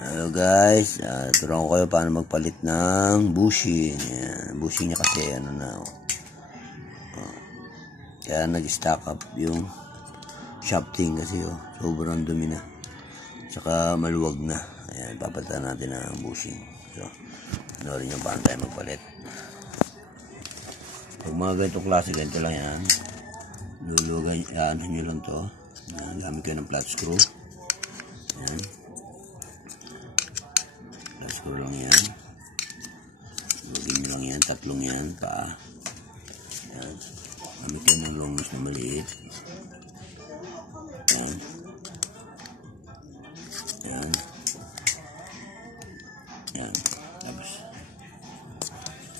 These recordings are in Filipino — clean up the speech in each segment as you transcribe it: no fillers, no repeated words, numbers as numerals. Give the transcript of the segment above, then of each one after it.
Hello guys, turuan ko kayo paano magpalit ng bushing. Ayan, bushing niya kasi ano na. Kaya nag-stack up yung shafting kasi sobrang dumi na. Tsaka maluwag na. Ayan, papalitan natin ang bushing. So, ano rin yung paano tayo magpalit. Pag mga ganitong klase, ganito lang yan. Lulugan, ano nyo lang to. Gamit kayo ng flat screw. Ayan. Flat screw lang yan. Lugin nyo lang yan. Tatlong yan. Paa. Ayan. Gamit kayo ng long nose na maliit. Ayan. Ayan. Ayan. Tapos,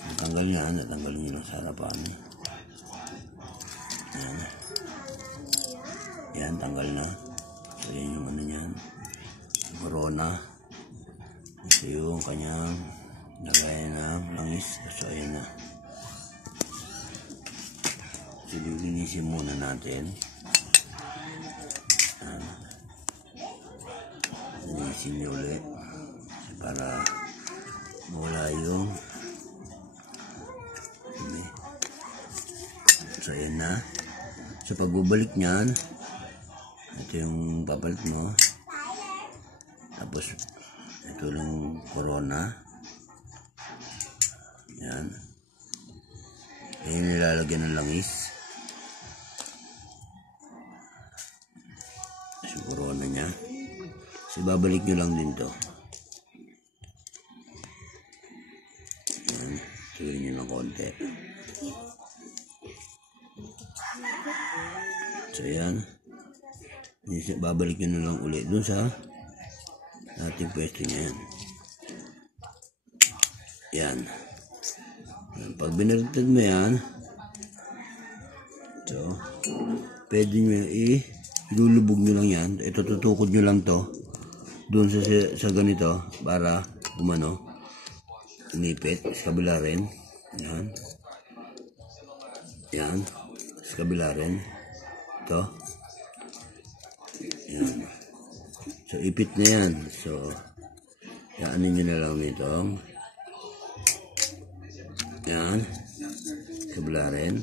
natanggal yan. Natanggal nyo lang sa harapan. Ayan. Ayan. Tanggal na. So, yan yung ano yan. Corona. Ito yung kanyang lagayan ng langis. So, ayan na. So, linisin muna natin. Linisin niyo ulit para mawala yung dumi. So, ayan na. So, pagbubalik niyan, ito yung papalit mo. Tapos, ito lang corona. Yan. Ayan yung nilalagyan ng langis. So, corona niya. So, babalik nyo lang din to. Yan. Tuloy nyo ng konti. So, yan. Babalik nyo na lang ulit dun sa ating pwesto niya yan. Yan. Pag binaliktad mo yan, so, pwede nyo ilulubog nyo lang yan. Ito, tutukod nyo lang to doon sa ganito para gumano, inipit. Sa kabila rin. Yan. Yan. Sa kabila rin. Ito. Yan. So, ipit na yan. So, yaanin nyo na lang ito. Yan. Kabila rin.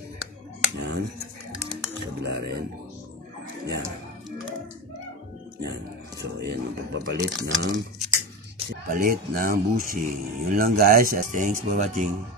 Yan. Kabila rin. Yan. Yan. So, yan ang pagpapalit ng bushing. Yun lang guys. Thanks for watching.